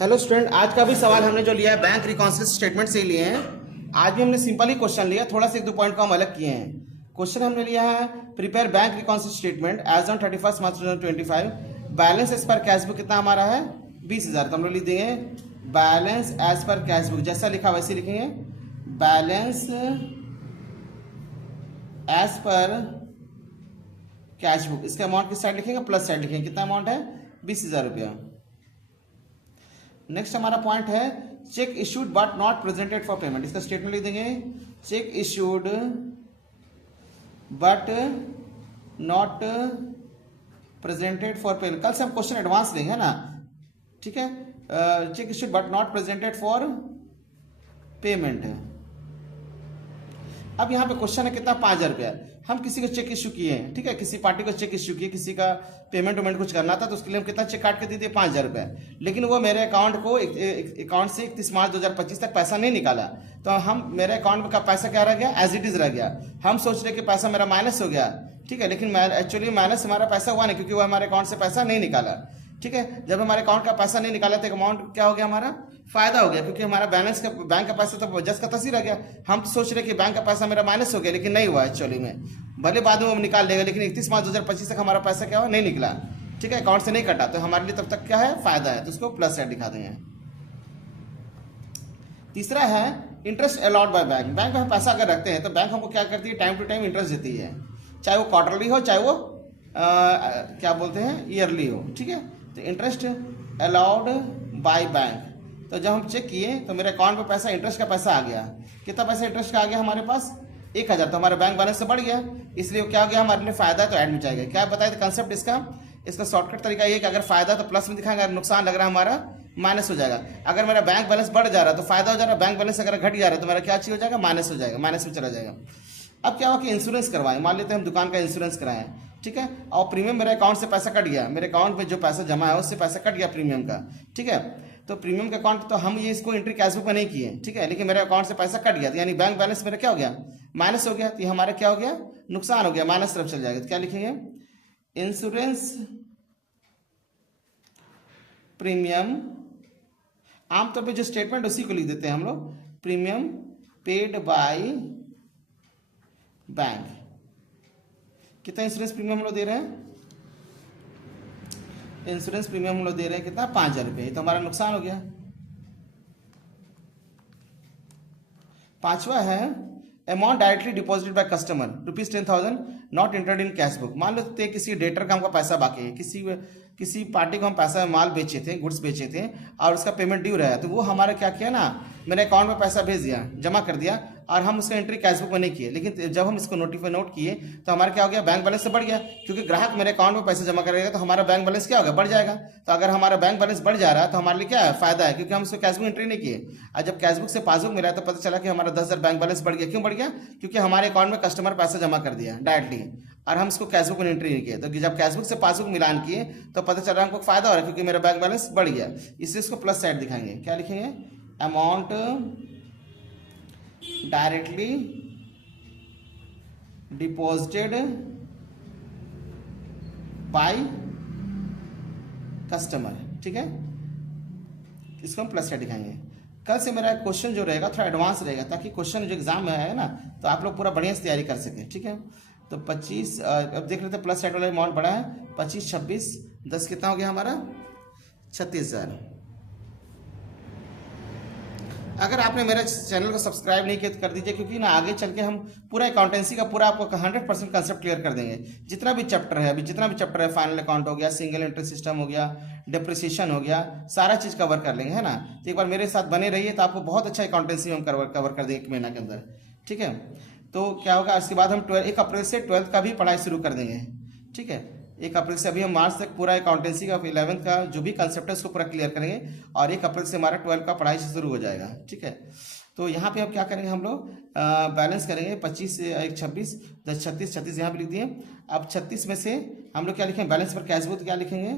Hello student, आज का भी सवाल हमने जो लिया है बैंक रिकॉन्सिलिएशन स्टेटमेंट से ही लिए हैं। आज भी हमने सिंपल ही क्वेश्चन लिया, थोड़ा सा एक दो पॉइंट को हम अलग किए हैं। क्वेश्चन हमने लिया है prepare bank reconciliation statement as on 31 March 2025। Balance as per cash book कितना हमारा है 20,000। तो हम लोग लिख देंगे balance as per cash book, जैसा लिखा वैसे लिखेंगे। Balance as per cash book, इसका अमाउंट किस साइड लिखेंगे, प्लस साइड लिखेंगे। कितना अमाउंट है 20,000 रुपया। नेक्स्ट हमारा पॉइंट है check issued but not presented for payment. इसका स्टेटमेंट लिख देंगे check issued but not presented for payment. कल से हम क्वेश्चन एडवांस लेंगे, है ना, ठीक है। Check issued but not presented for payment. अब यहाँ पे क्वेश्चन है कितना 5,000 रुपया। हम किसी को चेक इश्यू किए हैं, ठीक है, किसी पार्टी को चेक इश्यू किए, किसी का पेमेंट वेमेंट कुछ करना था तो उसके लिए हम कितना चेक काट के दे दिए 5,000 रुपया। लेकिन वो मेरे अकाउंट को अकाउंट से 31 मार्च 2025 तक पैसा नहीं निकाला, तो हम मेरे अकाउंट का पैसा क्या रह गया, एज इट इज रह गया। हम सोच रहे कि पैसा मेरा माइनस हो गया, ठीक है, लेकिन एक्चुअली माइनस हमारा पैसा हुआ नहीं, क्योंकि वो हमारे अकाउंट से पैसा नहीं निकाला, ठीक है। जब हमारे अकाउंट का पैसा नहीं निकाला तो अमाउंट क्या हो गया, हमारा फायदा हो गया, क्योंकि हमारा बैलेंस का बैंक का पैसा तो जस का तस ही रह गया। हम तो सोच रहे कि बैंक का पैसा मेरा माइनस हो गया, लेकिन नहीं हुआ एक्चुअली में। भले बाद में वो निकाल लेगा, लेकिन 31 मार्च 2025 तक हमारा पैसा क्या हुआ, नहीं निकला, ठीक है, अकाउंट से नहीं कटा, तो हमारे लिए तब तक क्या है, फायदा है, तो उसको प्लस साइड दिखा देंगे। तीसरा है interest allowed by bank. Bank में हम पैसा अगर रखते हैं तो बैंक हमको क्या करती है, टाइम टू टाइम इंटरेस्ट देती है, चाहे वो क्वार्टरली हो, चाहे वो क्या बोलते हैं, ईयरली हो, ठीक है। तो इंटरेस्ट अलाउड बाय बैंक, तो जब हम चेक किए तो मेरे अकाउंट में पैसा, इंटरेस्ट का पैसा आ गया। कितना पैसा इंटरेस्ट का आ गया हमारे पास, 1,000, तो हमारा बैंक बैलेंस से बढ़ गया, इसलिए क्या हो गया, हमारे लिए फायदा है तो ऐड में जाएगा। क्या बताए थे कंसेप्ट इसका शॉर्टकट तरीका ये कि अगर फायदा तो प्लस में दिखाएंगे, अगर नुकसान लग रहा है हमारा माइनस हो जाएगा। अगर मेरा बैंक बैलेंस बढ़ जा रहा है तो फायदा हो जा रहा है, बैंक बैलेंस अगर घट जा रहा है तो मेरा क्या चीज हो जाएगा, माइनस हो जाएगा, माइनस में चला जाएगा। अब क्या हुआ कि इंश्योरेंस करवाएं, मान लेते हैं हम दुकान का इंश्योरेंस कराएं, ठीक है, और प्रीमियम मेरे अकाउंट से पैसा कट गया, मेरे अकाउंट में जो पैसा जमा है उससे पैसा कट गया प्रीमियम का, ठीक है। तो प्रीमियम का अकाउंट तो हम ये इसको एंट्री कैशबुक में नहीं किए, ठीक है, लेकिन मेरे अकाउंट से पैसा कट गया, तो यानी बैंक बैलेंस मेरा क्या हो गया, माइनस हो गया, तो ये हमारा क्या हो गया, नुकसान हो गया, माइनस तरफ चल जाएगा। तो क्या लिखेंगे, इंश्योरेंस प्रीमियम, आमतौर पे जो स्टेटमेंट उसी को लिख देते हैं हम लोग, प्रीमियम पेड बाय बैंक। कितना इंश्योरेंस प्रीमियम हम लोग दे रहे हैं, इंश्योरेंस प्रीमियम हम लोग दे रहे हैं कितना, 5,000 रुपये, तो हमारा नुकसान हो गया। पांचवा है amount directly deposited by customer ₹10,000 not entered in cash book. मान लो किसी डेटर का हमको पैसा बाकी है, किसी पार्टी को हम पैसा माल बेचे थे, गुड्स बेचे थे, और उसका पेमेंट ड्यू रहा है, तो वो हमारा क्या किया ना, मेरे अकाउंट में पैसा भेज दिया, जमा कर दिया, और हम उसका एंट्री कैशबुक में नहीं किए। लेकिन जब हम इसको नोट किए तो हमारा क्या हो गया, बैंक बैलेंस से बढ़ गया, क्योंकि ग्राहक मेरे अकाउंट में पैसे जमा करेगा तो हमारा बैंक बैलेंस क्या होगा, बढ़ जाएगा। तो अगर हमारा बैंक बैलेंस बढ़ जा रहा है तो हमारे लिए क्या है, फायदा है, क्योंकि हम उसको कैशबुक एंट्री नहीं किए। और जब कैशबुक से पासबुक मिला तो पता चला कि हमारा 10,000 बैंक बैलेंस बढ़ गया। क्यों बढ़ गया, क्योंकि हमारे अकाउंट में कस्टमर पैसा जमा कर दिया डायरेक्टली, और हम इसको कैशबुक में एंट्री नहीं किए। तो जब कैशबुक से पासबुक मिलान किए तो पता चल रहा है हमको फायदा हो रहा है, क्योंकि मेरा बैंक बैलेंस बढ़ गया। इससे इसको प्लस साइड दिखाएंगे, क्या लिखेंगे, amount directly deposited by customer, ठीक है, इसको हम प्लस साइड दिखाएंगे। कल से मेरा क्वेश्चन जो रहेगा थोड़ा एडवांस रहेगा, ताकि क्वेश्चन जो एग्जाम में है ना, तो आप लोग पूरा बढ़िया से तैयारी कर सके, ठीक है। तो 25, अब देख लेते हैं प्लस साइड वाला अमाउंट बड़ा है, 25, 26, 10 कितना हो गया हमारा, 36,000। अगर आपने मेरे चैनल को सब्सक्राइब नहीं किया तो कर दीजिए, क्योंकि ना आगे चल के हम पूरा अकाउंटेंसी का पूरा आपको 100% कंसेप्ट क्लियर कर देंगे। जितना भी चैप्टर है अभी, जितना भी चैप्टर है, फाइनल अकाउंट हो गया, सिंगल एंट्री सिस्टम हो गया, डिप्रिसिएशन हो गया, सारा चीज कवर कर लेंगे, है ना। तो एक बार मेरे साथ बने रहिए, तो आपको बहुत अच्छा अकाउंटेंसी हम कवर कर देंगे 1 महीना के अंदर, ठीक है। तो क्या होगा, उसके बाद हम 1 अप्रैल से 12th का भी पढ़ाई शुरू कर देंगे, ठीक है। 1 अप्रैल से अभी हम मार्च तक पूरा अकाउंटेंसी का 11th का जो भी कंसेप्ट है उसको पूरा क्लियर करेंगे, और 1 अप्रैल से हमारा 12th का पढ़ाई शुरू हो जाएगा, ठीक है। तो यहाँ पे अब क्या करेंगे हम लोग, बैलेंस करेंगे 25 से 1, 26, 10, 36, 36 यहाँ पे लिख दिए। अब 36 में से हम लोग क्या लिखेंगे, बैलेंस पर कैश बुक क्या लिखेंगे,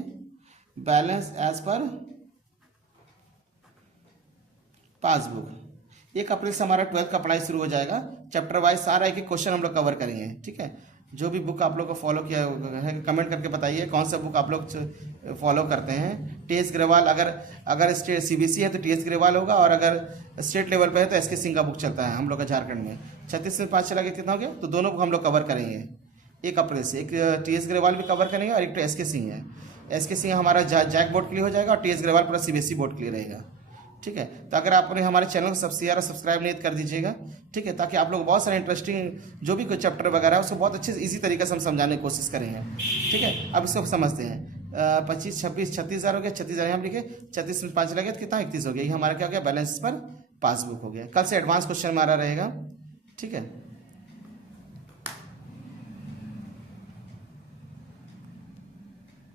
बैलेंस एज पर पासबुक। 1 अप्रैल से हमारा 12th का पढ़ाई शुरू हो जाएगा, चैप्टर वाइज सारा एक क्वेश्चन हम लोग कवर करेंगे, ठीक है। जो भी बुक आप लोग को फॉलो किया है कमेंट करके बताइए कौन सा बुक आप लोग फॉलो करते हैं। टी एस ग्रेवाल, अगर स्टेट सीबीएसई है तो टी एस ग्रेवाल होगा, और अगर स्टेट लेवल पे है तो एस के सिंह का बुक चलता है हम लोग का झारखंड में। 36 में 5 चला गया, कितना हो गया? तो दोनों बुक हम लोग कवर करेंगे 1 अप्रैल से। एक टी एस ग्रेवाल भी कवर करेंगे और एक तो एस के सिंह है। एस के सिंह हमारा जैक बोर्ड के लिए हो जाएगा और टी एस ग्रेवाल पूरा सीबीएसई बोर्ड के लिए रहेगा। ठीक है, तो अगर आपने हमारे चैनल को सबसे ज़्यादा सब्सक्राइब नहीं कर दीजिएगा, ठीक है, ताकि आप लोग बहुत सारे इंटरेस्टिंग जो भी कोई चैप्टर वगैरह है उसको बहुत अच्छे इजी तरीके से हम समझाने की कोशिश करेंगे। ठीक है, अब इसको समझते हैं। 25, 26, 36,000 हो गया, 36,000 हम लिखे, 36 में 5 लगे तो कितना 31 हो गया। ये हमारा क्या हो गया? बैलेंस पर पासबुक हो गया। कल से एडवांस क्वेश्चन हमारा रहेगा। ठीक है।